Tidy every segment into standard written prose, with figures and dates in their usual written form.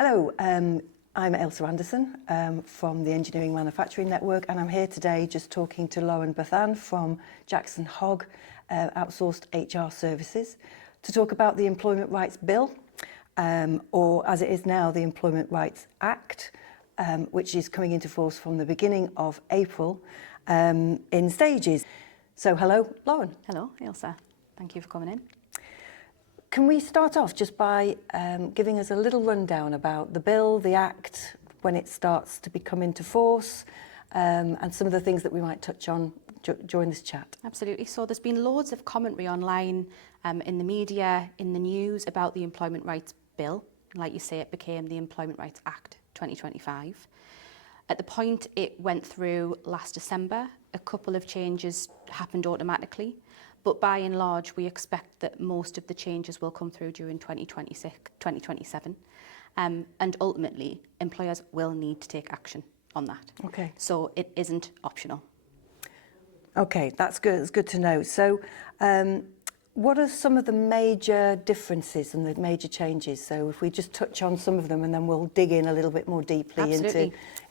Hello, I'm Ailsa Anderson from the Engineering Manufacturing Network, and I'm here today just talking to Lauren Bathan from Jackson Hogg Outsourced HR Services to talk about the Employment Rights Bill, or as it is now, the Employment Rights Act, which is coming into force from the beginning of April in stages. So hello, Lauren. Hello, Ailsa. Thank you for coming in. Can we start off just by giving us a little rundown about the bill, the Act, when it starts to become into force, and some of the things that we might touch on during this chat? Absolutely. So there's been loads of commentary online, in the media, in the news about the Employment Rights Bill. Like you say, it became the Employment Rights Act 2025. At the point it went through last December, a couple of changes happened automatically. But by and large, we expect that most of the changes will come through during 2026, 2027. And ultimately, employers will need to take action on that. Okay. So it isn't optional. Okay, that's good. It's good to know. So what are some of the major differences and the major changes? So if we just touch on some of them and then we'll dig in a little bit more deeply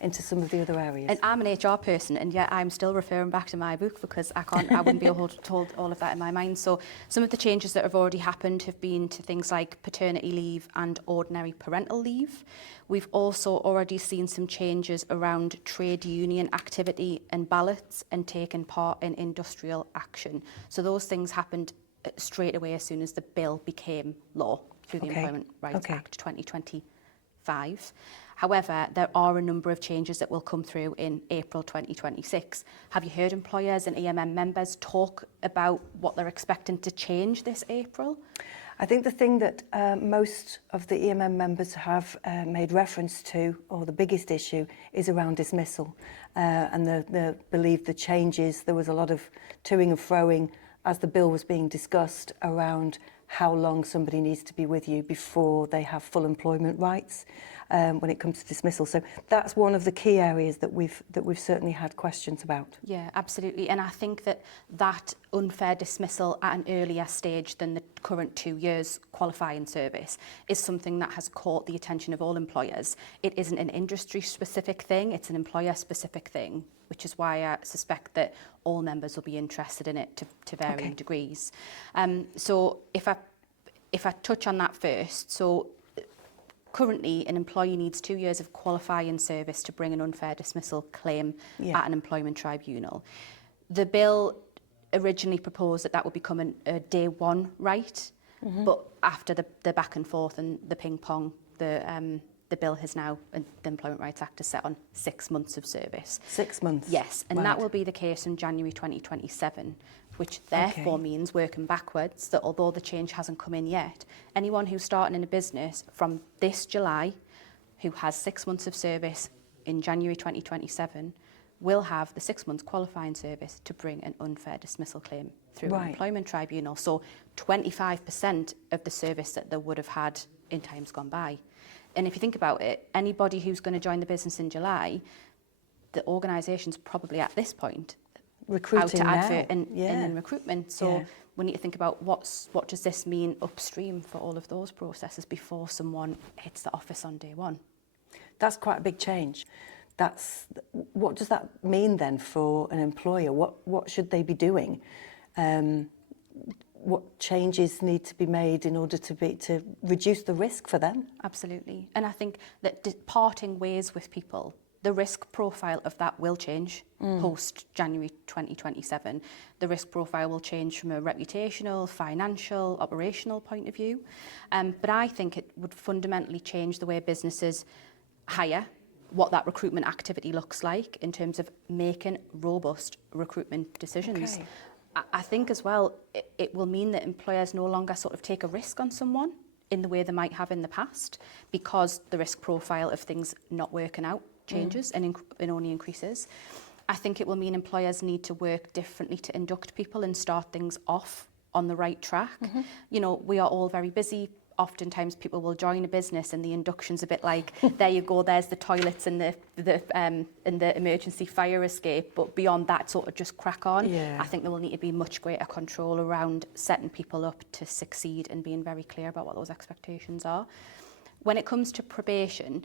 into some of the other areas. And I'm an HR person, and yet I'm still referring back to my book because I wouldn't be able to hold all of that in my mind. So some of the changes that have already happened have been to things like paternity leave and ordinary parental leave. We've also already seen some changes around trade union activity and ballots and taking part in industrial action. So those things happened straight away as soon as the bill became law through the Employment Rights Act 2025. However, there are a number of changes that will come through in April 2026. Have you heard employers and EMN members talk about what they're expecting to change this April? I think the thing that most of the EMN members have made reference to, or the biggest issue, is around dismissal. And the believe the changes, there was a lot of toing and froing as the bill was being discussed around how long somebody needs to be with you before they have full employment rights when it comes to dismissal. So that's one of the key areas that we've certainly had questions about. Yeah, absolutely. And I think that unfair dismissal at an earlier stage than the current 2 years qualifying service is something that has caught the attention of all employers. It isn't an industry-specific thing, it's an employer-specific thing, which is why I suspect that all members will be interested in it to varying degrees. So if I touch on that first, so currently an employee needs 2 years of qualifying service to bring an unfair dismissal claim at an employment tribunal. The bill originally proposed that would become a day one right, but after the back and forth and the ping pong, the bill has now, the Employment Rights Act is set on 6 months of service. 6 months? Yes, and that will be the case in January 2027, which therefore means, working backwards, that although the change hasn't come in yet, anyone who's starting in a business from this July, who has 6 months of service in January 2027, will have the 6 months qualifying service to bring an unfair dismissal claim through an employment tribunal. So 25% of the service that they would have had in times gone by. And if you think about it, anybody who's going to join the business in July, the organisation's probably at this point recruiting out to now. advert and in recruitment. So we need to think about what does this mean upstream for all of those processes before someone hits the office on day one. That's quite a big change. What does that mean then for an employer? What should they be doing? What changes need to be made in order to reduce the risk for them? Absolutely. And I think that parting ways with people, the risk profile of that will change post January 2027. The risk profile will change from a reputational, financial, operational point of view. But I think it would fundamentally change the way businesses hire, what that recruitment activity looks like in terms of making robust recruitment decisions. Okay. I think as well, it will mean that employers no longer sort of take a risk on someone in the way they might have in the past, because the risk profile of things not working out changes and only increases. I think it will mean employers need to work differently to induct people and start things off on the right track. You know, we are all very busy. Oftentimes people will join a business and the induction's a bit like, there you go, there's the toilets and the emergency fire escape, but beyond that, sort of just crack on. I think there will need to be much greater control around setting people up to succeed and being very clear about what those expectations are. When it comes to probation,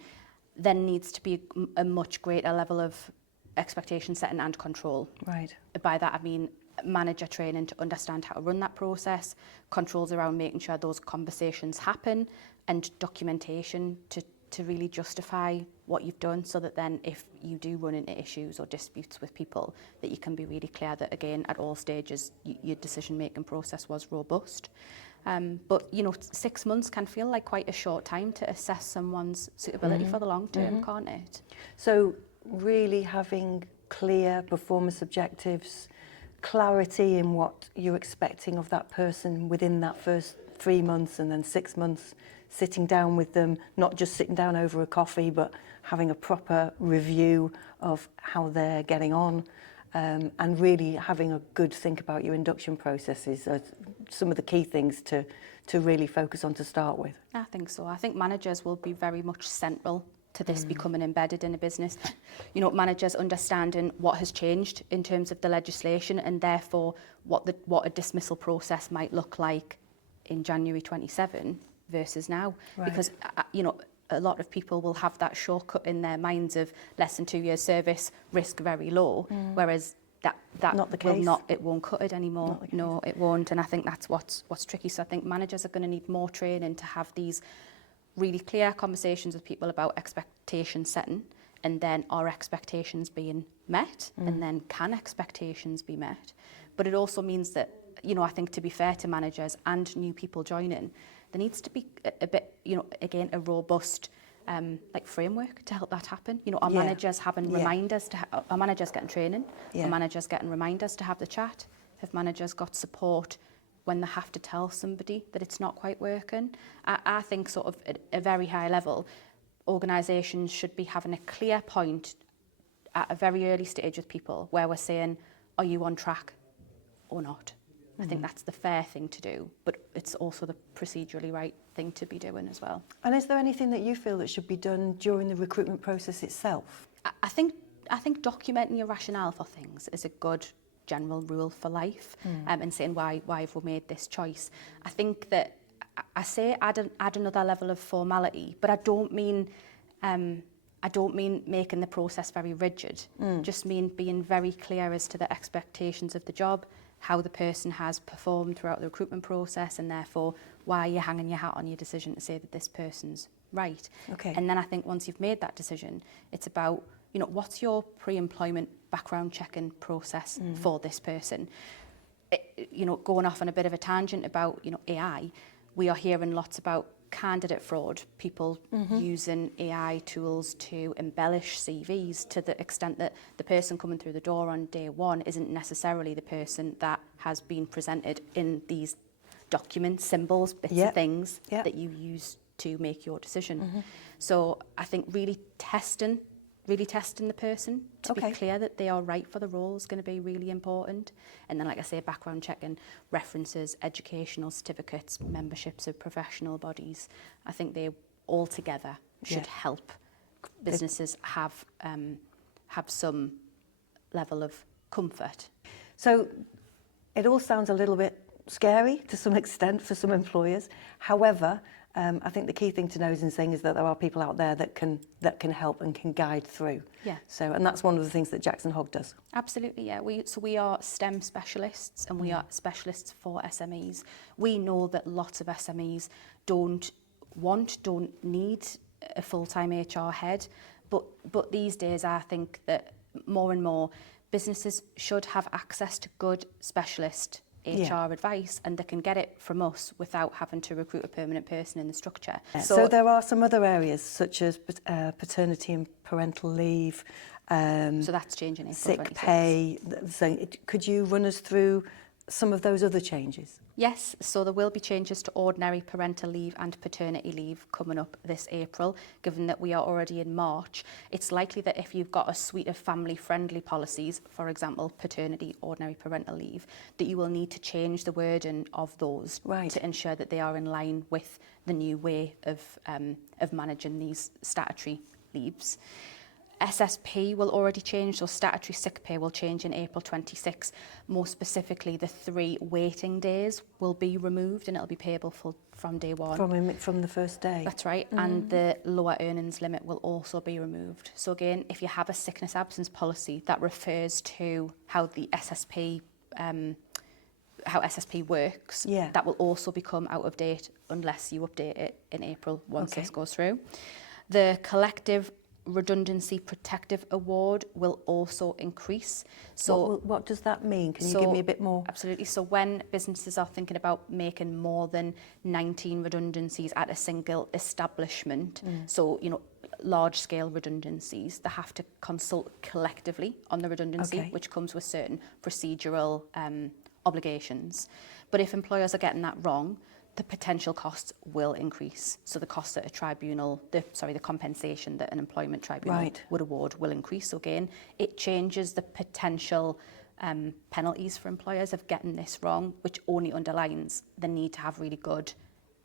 there needs to be a much greater level of expectation setting and control. Right. By that I mean manager training to understand how to run that process, controls around making sure those conversations happen, and documentation to really justify what you've done, so that then if you do run into issues or disputes with people, that you can be really clear that, again, at all stages, your decision-making process was robust. But, 6 months can feel like quite a short time to assess someone's suitability for the long term, can't it? So really having clear performance objectives, clarity in what you're expecting of that person within that first 3 months, and then 6 months, sitting down with them, not just sitting down over a coffee, but having a proper review of how they're getting on, and really having a good think about your induction processes are some of the key things to really focus on to start with. I think so. I think managers will be very much central to this becoming embedded in a business. Managers understanding what has changed in terms of the legislation, and therefore what a dismissal process might look like in January 27 versus now. Right. Because, a lot of people will have that shortcut in their minds of less than 2 years service, risk very low, whereas that Not the will case. not, it won't cut it anymore. No, it won't. And I think that's what's tricky. So I think managers are going to need more training to have these really clear conversations with people about expectation setting, and then are expectations being met, and then can expectations be met. But it also means that, I think, to be fair to managers and new people joining, there needs to be a bit, again, a robust framework to help that happen. Our managers having reminders, our managers getting training, our managers getting reminders to have the chat. Have managers got support when they have to tell somebody that it's not quite working? I think sort of at a very high level, organisations should be having a clear point at a very early stage with people where we're saying, are you on track or not? I think that's the fair thing to do, but it's also the procedurally right thing to be doing as well. And is there anything that you feel that should be done during the recruitment process itself? I think documenting your rationale for things is a good general rule for life, and saying why have we made this choice. I think that I say add another level of formality, but I don't mean making the process very rigid. Just mean being very clear as to the expectations of the job, how the person has performed throughout the recruitment process, and therefore why you're hanging your hat on your decision to say that this person's right. Okay. And then I think once you've made that decision, it's about, what's your pre-employment background checking process for this person? Going off on a bit of a tangent about, AI, we are hearing lots about candidate fraud, people using AI tools to embellish CVs to the extent that the person coming through the door on day one isn't necessarily the person that has been presented in these documents, symbols, bits of things that you use to make your decision. So I think really testing the person to be clear that they are right for the role is going to be really important. And then, like I say, background checking, references, educational certificates, memberships of professional bodies. I think they all together should help businesses have some level of comfort. So it all sounds a little bit scary to some extent for some employers. However, I think the key thing to know is that there are people out there that can help and can guide through. Yeah. So, and that's one of the things that Jackson Hogg does. Absolutely, yeah. We are STEM specialists, and we are specialists for SMEs. We know that lots of SMEs don't need a full-time HR head, but these days I think that more and more businesses should have access to good specialist HR advice, and they can get it from us without having to recruit a permanent person in the structure. So there are some other areas such as paternity and parental leave, so that's changing April sick 26. pay. So could you run us through some of those other changes? Yes, so there will be changes to ordinary parental leave and paternity leave coming up this April. Given that we are already in March, it's likely that if you've got a suite of family-friendly policies, for example, paternity, ordinary parental leave, that you will need to change the wording of those to ensure that they are in line with the new way of managing these statutory leaves. SSP will already change, so statutory sick pay will change in April 26. More specifically, the 3 waiting days will be removed and it'll be payable from day one. From the first day? That's right, and the lower earnings limit will also be removed. So again, if you have a sickness absence policy that refers to how the SSP works, that will also become out of date unless you update it in April once this goes through. The Collective Redundancy Protective Award will also increase. So what does that mean? Can you give me a bit more? Absolutely. So when businesses are thinking about making more than 19 redundancies at a single establishment, so, you know, large-scale redundancies, they have to consult collectively on the redundancy, which comes with certain procedural obligations. But if employers are getting that wrong, the potential costs will increase. So the costs that a tribunal, the compensation that an employment tribunal would award will increase. So again, it changes the potential penalties for employers of getting this wrong, which only underlines the need to have really good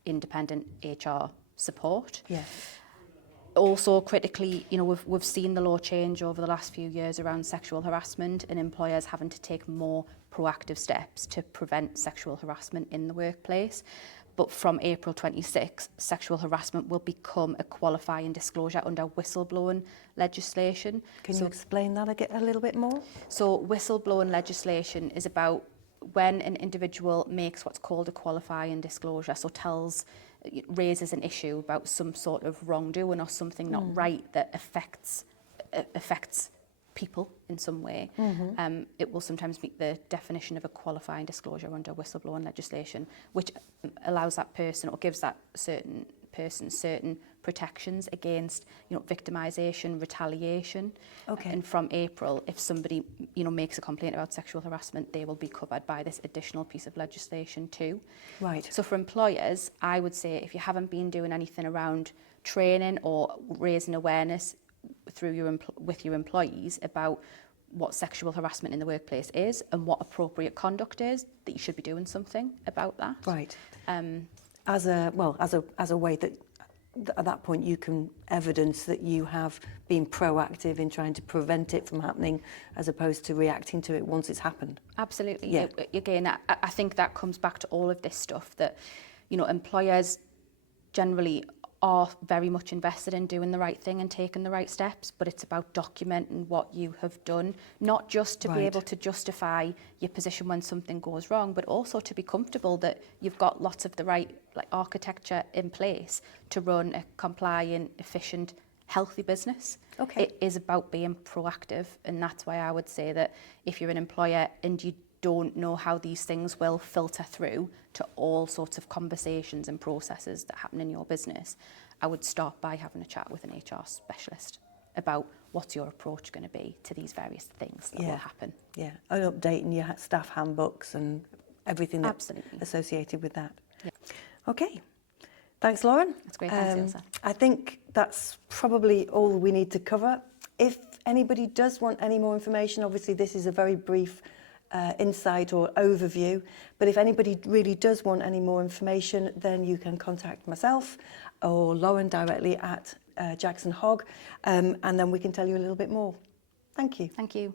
independent HR support. Also critically, you know, we've seen the law change over the last few years around sexual harassment and employers having to take more proactive steps to prevent sexual harassment in the workplace. But from April 26, sexual harassment will become a qualifying disclosure under whistleblowing legislation. Can you explain that a little bit more? So whistleblowing legislation is about when an individual makes what's called a qualifying disclosure, so raises an issue about some sort of wrongdoing or something not right that affects people in some way. It will sometimes meet the definition of a qualifying disclosure under whistleblowing legislation, which allows that person or gives that certain person certain protections against, you know, victimisation, retaliation. And from April, if somebody, you know, makes a complaint about sexual harassment, they will be covered by this additional piece of legislation too. So for employers, I would say if you haven't been doing anything around training or raising awareness through with your employees about what sexual harassment in the workplace is and what appropriate conduct is, that you should be doing something about that. As a way that at that point you can evidence that you have been proactive in trying to prevent it from happening as opposed to reacting to it once it's happened. Absolutely. Again, I think that comes back to all of this stuff that, you know, employers generally are very much invested in doing the right thing and taking the right steps, but it's about documenting what you have done, not just to be able to justify your position when something goes wrong, but also to be comfortable that you've got lots of the right architecture in place to run a compliant, efficient, healthy business. It is about being proactive, and that's why I would say that if you're an employer and you don't know how these things will filter through to all sorts of conversations and processes that happen in your business, I would start by having a chat with an HR specialist about what's your approach going to be to these various things that will happen. And updating your staff handbooks and everything that's associated with that. Okay. Thanks, Lauren. That's great. Thanks, Ilse. I think that's probably all we need to cover. If anybody does want any more information, obviously this is a very brief insight or overview, but if anybody really does want any more information, then you can contact myself or Lauren directly at Jackson Hogg, and then we can tell you a little bit more. Thank you. Thank you.